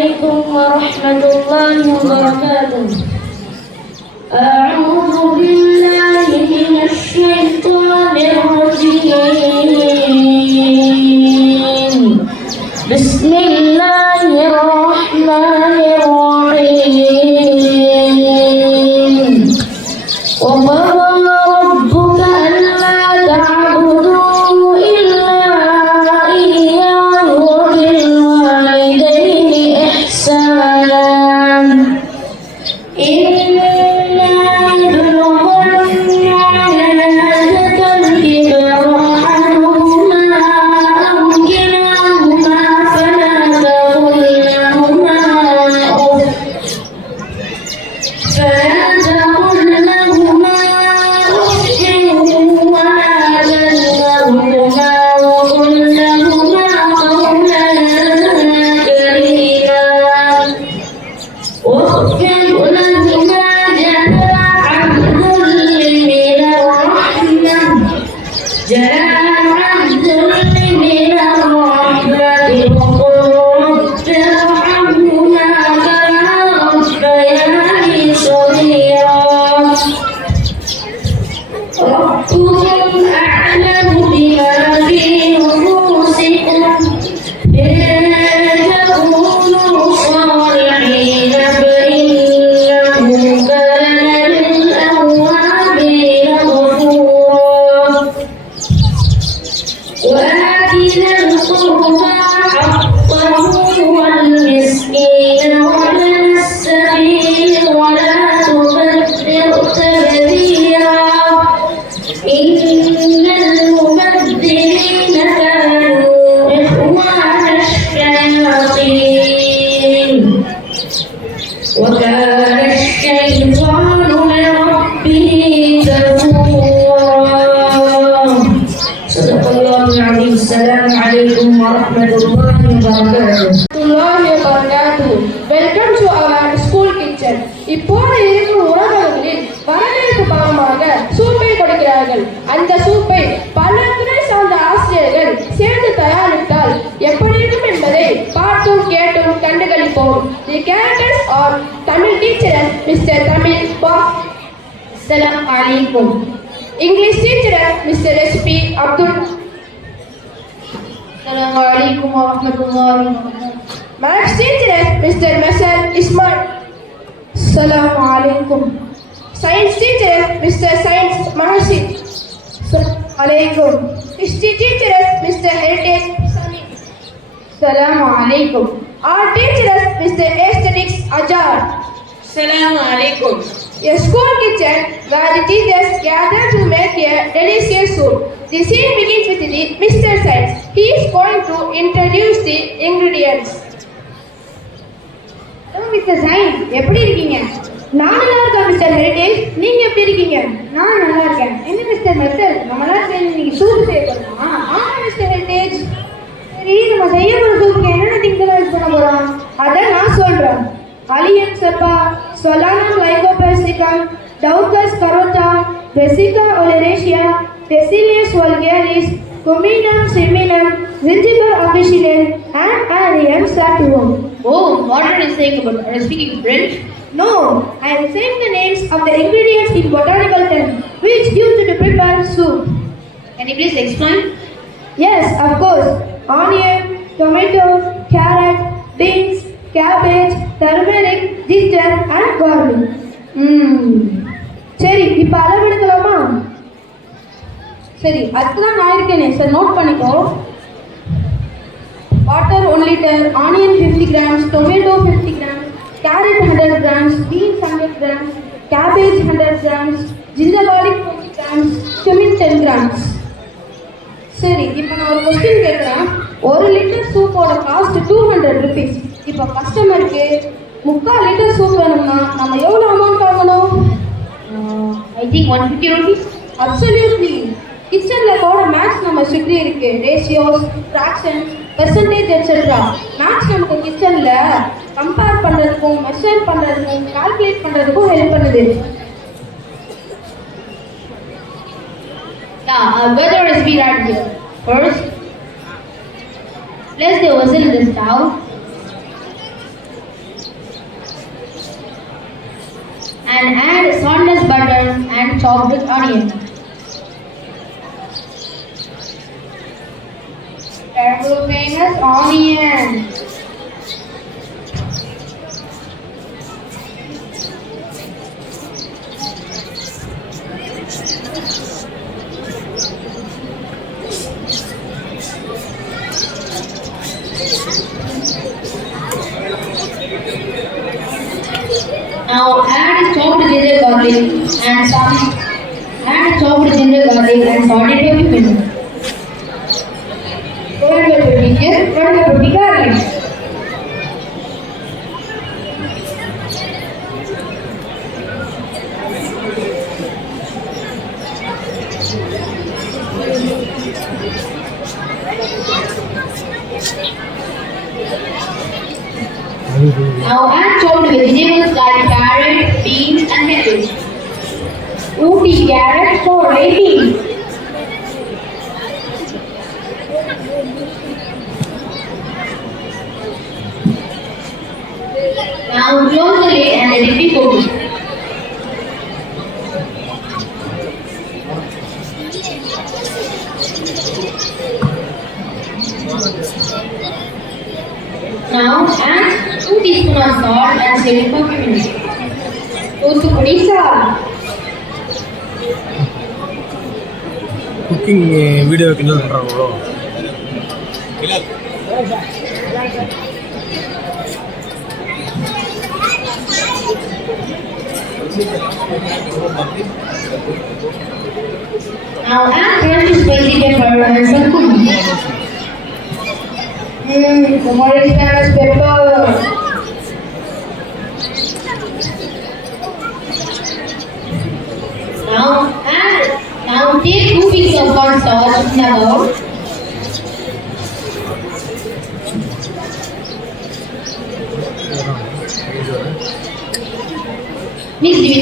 عليكم ورحمة الله وبركاته. أعوذ بالله Assalamu warahmatullahi wabarakatuh. Welcome to our school kitchen. இப்போது இருக்கும் உணவகங்களில் வரவேற்பு பாவமாக சூப்பை கொடுக்கிறார்கள். அந்த சூப்பை பல துறை சார்ந்த ஆசிரியர்கள் சேர்ந்து தயாரித்தால் எப்படி இருக்கும் என்பதை பார்த்தும் கேட்டும் கண்டுகளிப்போம். The characters are Tamil teacher mister Tamil Pa. சலாம் அலைக்கும் English teacher mister SP Abdul Selamun Aleyküm ve Rahmetullahi ve Berekatuhu. My student, Mr. Masan Ismail. Selamun Aleyküm. Science teacher, Mr. Science Mahasi. Selamun Aleyküm. History teacher, Mr. Heritage Sani. Selamun Aleyküm. Our teacher, Mr. Aesthetics Ajar. Selamun Aleyküm. A school kitchen where the teachers gather to make a delicious soup. The scene begins with the Mr. Science. He is going to introduce the ingredients. Hello mister Science, எப்படி இருக்கீங்க? நான் நல்லா இருக்கேன் mister heritage நீங்க எப்படி இருக்கீங்க? நான் நல்லா இருக்கேன். என்ன மிஸ்டர் மெத்தட் நம்ம சேர்ந்து நீங்க சூப் செய்ய போறோமா ஆமா மிஸ்டர் ஹெரிடேஜ் சரி நம்ம செய்ய போற சூப்புக்கு என்னென்ன திங்ஸ் யூஸ் பண்ண போறோம்? அதை நான் சொல்றேன். Allium cepa Solanum lycopersicum Daucus carota Brassica oleracea பெசிலியஸ் வல்கேரிஸ் Cominum seminum, Zingiber officinum, and Arium sativum. Oh, what are you saying about? Are you speaking French? No, I am saying the names of the ingredients in botanical term, which used to prepare soup. Can you please explain? Yes, of course. Onion, tomato, carrot, beans, cabbage, turmeric, ginger, and garlic. Hmm. சரி இப்போ அளவெடுக்கலாமா சரி அதுதான் நான் இருக்கேனே. Sir note பண்ணிக்கோ. Water one litre onion fifty grams tomato fifty grams carrot hundred grams beans hundred grams cabbage hundred grams ginger garlic twenty grams cumin ten grams சரி இப்போ நான் ஒரு கொஸ்டின் கேட்குறேன் ஒரு லிட்டர் சூப்போட காஸ்ட் டூ ஹண்ட்ரட் ருபீஸ் இப்போ கஸ்டமருக்கு முக்கால் லிட்டர் சூப் வேணும்னா நம்ம எவ்வளோ அமௌண்ட் வாங்கணும்? Uh, I think 150 rupees. Absolutely It's about maths நம்ம சுற்றி இருக்கு ratios fractions percentage etcetera maths நமக்கு கிச்சனில் கம்பேர் பண்ணுறதுக்கும் மெஷர் பண்ணுறதுக்கும் கால்குலேட் பண்ணுறதுக்கும் ஹெல்ப் பண்ணுது Yeah, uh, weather is be right here. First, place the vessel in the stove. And add sawdust butter and chopped onion. Abdominus onion. Now add chopped ginger garlic and some add chopped ginger garlic and saute to the Now I'm told vegetables like carrot, beans and lettuce. Ooty carrot for ratings. Close the lid and let it be cooked. Now add 2 teaspoons of salt and it for few minutes. Thoothukudi sir cooking video கிண்டல் பண்ணுறாங்களோ Crunchy spicy pepper and some cumin. Mmm, Kumari famous pepper. Now add, now take 2 pieces of cornstarch in the bowl.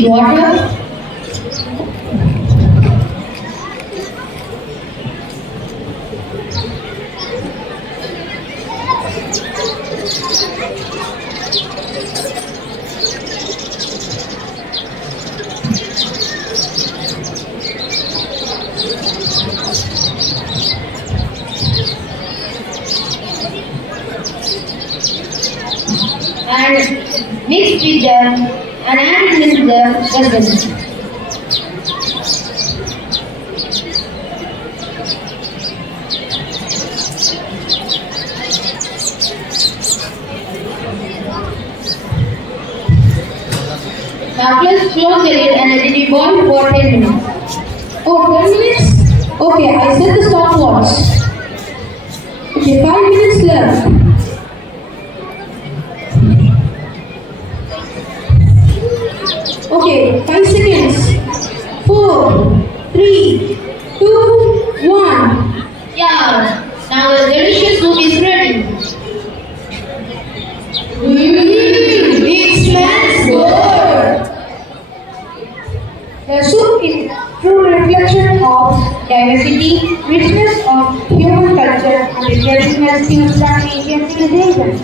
Water. and mix and add it into the. Now close, close the and let it be for 10 minutes. Oh, 10 minutes? Okay, I set the stopwatch. Okay, 5 minutes left. Okay, five seconds. Four, three, two, one. Yeah, now the delicious soup is ready. Mmm, it smells good. The soup is true reflection of diversity, richness of human culture, and the traditional skills of Asian civilization.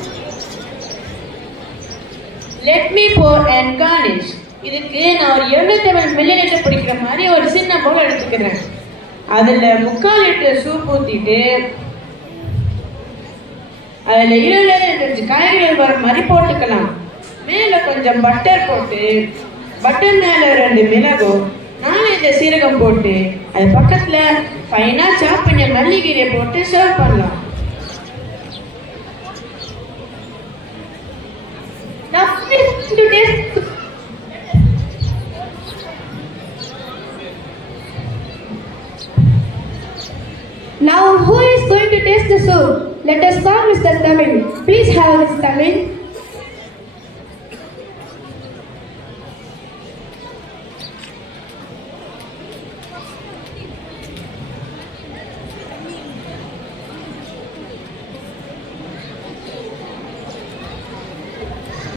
Let me pour and garnish. இதுக்கு நான் ஒரு எழுநூத்தி ஐம்பது milli litre பிடிக்கிற மாதிரி ஒரு சின்ன பவுல் எடுத்துக்கிறேன். அதில் முக்கால் லிட்டர் சூப் ஊற்றிட்டு அதில் இருபது இருபத்தஞ்சு காய்கறிகள் வர மாதிரி போட்டுக்கலாம். மேலே கொஞ்சம் பட்டர் போட்டு பட்டர் மேலே ரெண்டு மிளகும் நாலஞ்சு சீரகம் போட்டு அது பக்கத்தில் ஃபைனாக சாப் பண்ண மல்லிகீரையை போட்டு சர்வ் பண்ணலாம். Now, Now, who is going to taste the soup? Let us call Mr. Tamil. Please have Mr. Tamil.